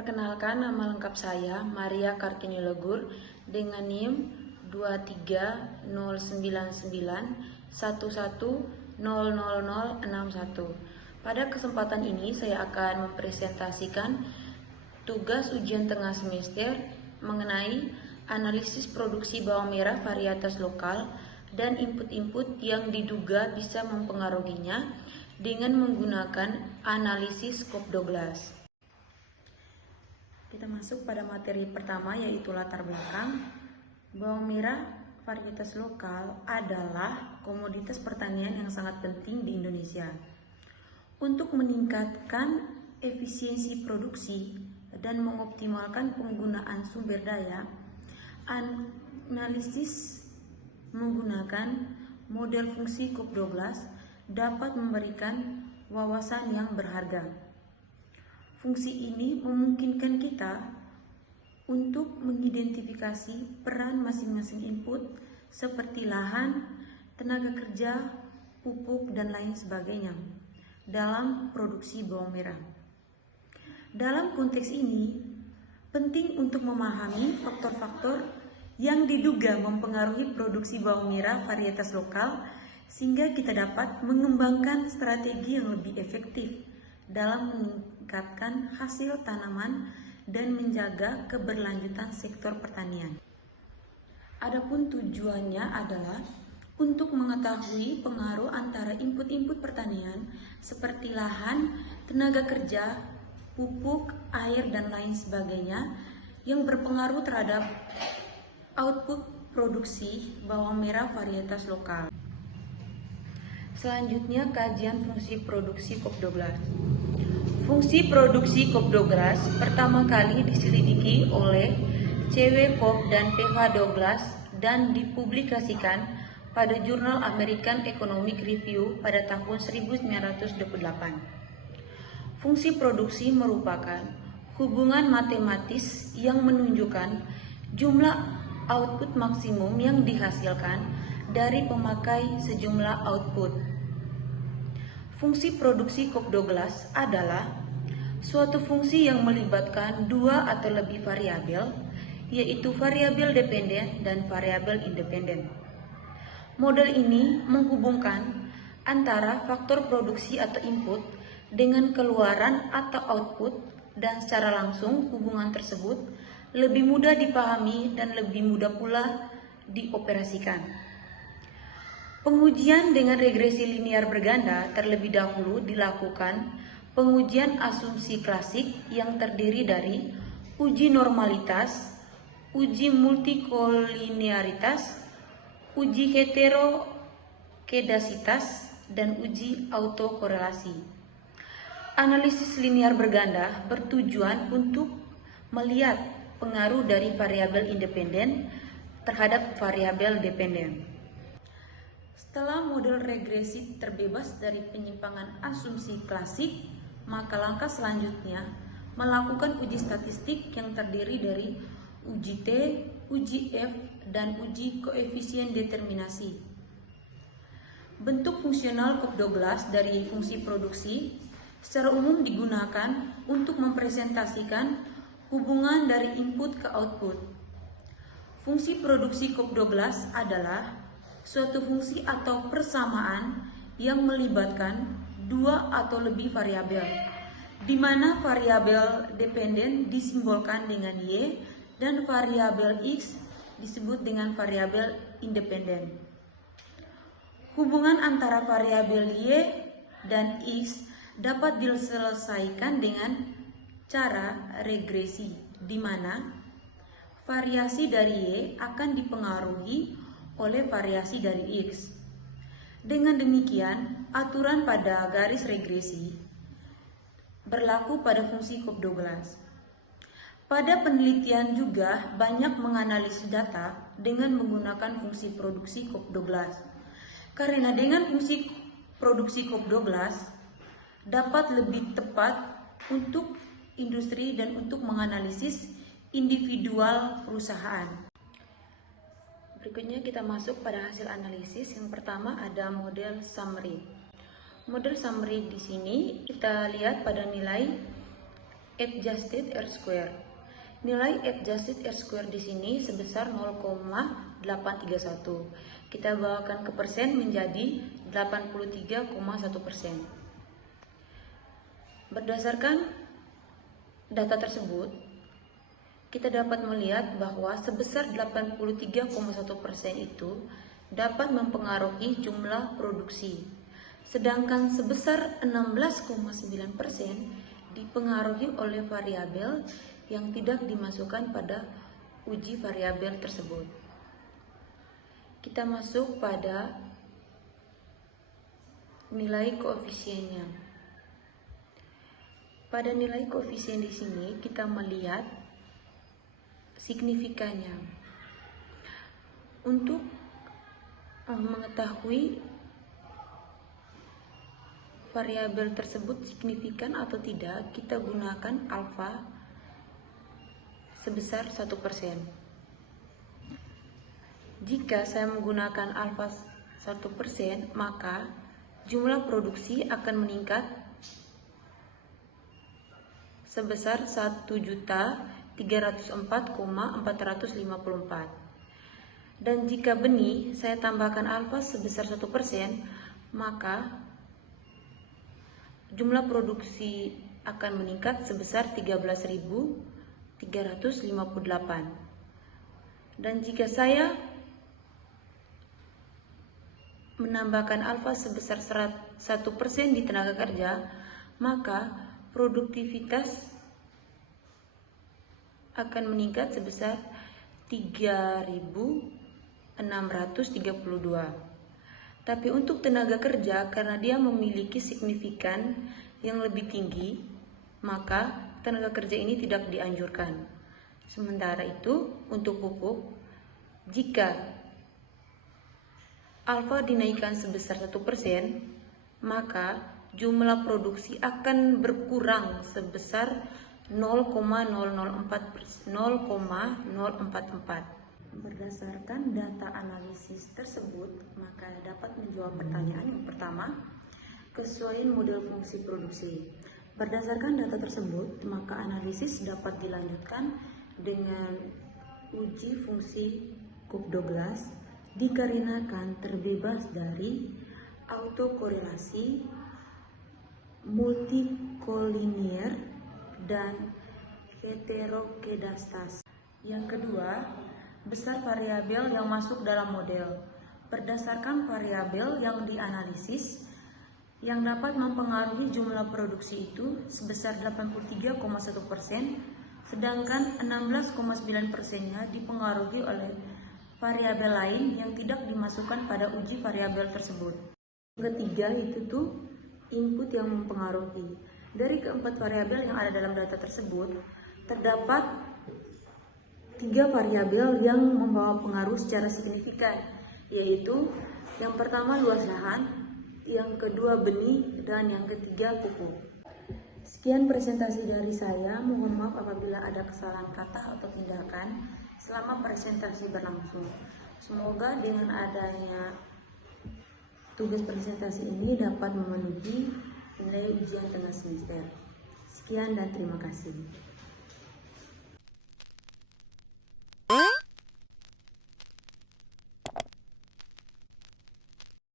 Perkenalkan, nama lengkap saya Maria Kartini Legur dengan NIM 2309911000061. Pada kesempatan ini saya akan mempresentasikan tugas ujian tengah semester mengenai analisis produksi bawang merah varietas lokal dan input-input yang diduga bisa mempengaruhinya dengan menggunakan analisis Cobb-Douglas. Kita masuk pada materi pertama, yaitu latar belakang. Bawang merah varietas lokal adalah komoditas pertanian yang sangat penting di Indonesia. Untuk meningkatkan efisiensi produksi dan mengoptimalkan penggunaan sumber daya, analisis menggunakan model fungsi Cobb-Douglas dapat memberikan wawasan yang berharga. Fungsi ini memungkinkan kita untuk mengidentifikasi peran masing-masing input seperti lahan, tenaga kerja, pupuk, dan lain sebagainya dalam produksi bawang merah. Dalam konteks ini, penting untuk memahami faktor-faktor yang diduga mempengaruhi produksi bawang merah varietas lokal sehingga kita dapat mengembangkan strategi yang lebih efektif dalam meningkatkan hasil tanaman dan menjaga keberlanjutan sektor pertanian. Adapun tujuannya adalah untuk mengetahui pengaruh antara input-input pertanian seperti lahan, tenaga kerja, pupuk, air, dan lain sebagainya yang berpengaruh terhadap output produksi bawang merah varietas lokal. Selanjutnya, kajian fungsi produksi Cobb-Douglas. Fungsi produksi Cobb-Douglas pertama kali diselidiki oleh C.W. Cobb dan P.H. Douglas dan dipublikasikan pada jurnal American Economic Review pada tahun 1928. Fungsi produksi merupakan hubungan matematis yang menunjukkan jumlah output maksimum yang dihasilkan dari pemakai sejumlah output. Fungsi produksi Cobb-Douglas adalah suatu fungsi yang melibatkan dua atau lebih variabel, yaitu variabel dependen dan variabel independen. Model ini menghubungkan antara faktor produksi atau input dengan keluaran atau output, dan secara langsung hubungan tersebut lebih mudah dipahami dan lebih mudah pula dioperasikan. Pengujian dengan regresi linear berganda terlebih dahulu dilakukan pengujian asumsi klasik yang terdiri dari uji normalitas, uji multikolinearitas, uji heterokedasitas, dan uji autokorelasi. Analisis linear berganda bertujuan untuk melihat pengaruh dari variabel independen terhadap variabel dependen. Setelah model regresi terbebas dari penyimpangan asumsi klasik, maka langkah selanjutnya melakukan uji statistik yang terdiri dari uji T, uji F, dan uji koefisien determinasi. Bentuk fungsional Cobb-Douglas dari fungsi produksi secara umum digunakan untuk mempresentasikan hubungan dari input ke output. Fungsi produksi Cobb-Douglas adalah suatu fungsi atau persamaan yang melibatkan dua atau lebih variabel, di mana variabel dependen disimbolkan dengan Y dan variabel X disebut dengan variabel independen. Hubungan antara variabel Y dan X dapat diselesaikan dengan cara regresi, di mana variasi dari Y akan dipengaruhi oleh variasi dari X. Dengan demikian, aturan pada garis regresi berlaku pada fungsi Cobb-Douglas. Pada penelitian juga banyak menganalisis data dengan menggunakan fungsi produksi Cobb-Douglas. Karena dengan fungsi produksi Cobb-Douglas dapat lebih tepat untuk industri dan untuk menganalisis individual perusahaan. Berikutnya kita masuk pada hasil analisis. Yang pertama ada model summary. Model summary di sini kita lihat pada nilai adjusted R-square. Nilai adjusted R-square di sini sebesar 0,831. Kita bawakan ke persen menjadi 83,1%. Berdasarkan data tersebut, kita dapat melihat bahwa sebesar 83,1% itu dapat mempengaruhi jumlah produksi, sedangkan sebesar 16,9% dipengaruhi oleh variabel yang tidak dimasukkan pada uji variabel tersebut. Kita masuk pada nilai koefisiennya. Pada nilai koefisien di sini kita melihat signifikannya. Untuk mengetahui variabel tersebut signifikan atau tidak, kita gunakan alfa sebesar 1%. Jika saya menggunakan alfa 1%, maka jumlah produksi akan meningkat sebesar 1.304.454. Dan jika benih saya tambahkan alfa sebesar 1%, maka jumlah produksi akan meningkat sebesar 13.358. Dan jika saya menambahkan alfa sebesar 1% di tenaga kerja, maka produktivitas akan meningkat sebesar 3.632. Tapi untuk tenaga kerja, karena dia memiliki signifikan yang lebih tinggi, maka tenaga kerja ini tidak dianjurkan. Sementara itu, untuk pupuk, jika alfa dinaikkan sebesar 1%, maka jumlah produksi akan berkurang sebesar 0,044. Berdasarkan data analisis tersebut, maka dapat menjawab pertanyaan yang pertama, kesesuaian model fungsi produksi. Berdasarkan data tersebut, maka analisis dapat dilanjutkan dengan uji fungsi Cook-Douglas dikarenakan terbebas dari autokorelasi, multikolinier, dan heterokedastas. Yang kedua, besar variabel yang masuk dalam model. Berdasarkan variabel yang dianalisis, yang dapat mempengaruhi jumlah produksi itu sebesar 83,1%, sedangkan 16,9%-nya dipengaruhi oleh variabel lain yang tidak dimasukkan pada uji variabel tersebut. Yang ketiga itu input yang mempengaruhi. Dari keempat variabel yang ada dalam data tersebut, terdapat 3 variabel yang membawa pengaruh secara signifikan, yaitu yang pertama luas lahan, yang kedua benih, dan yang ketiga pupuk. Sekian presentasi dari saya, mohon maaf apabila ada kesalahan kata atau tindakan selama presentasi berlangsung. Semoga dengan adanya tugas presentasi ini dapat memenuhi nilai ujian tengah semester. Sekian dan terima kasih.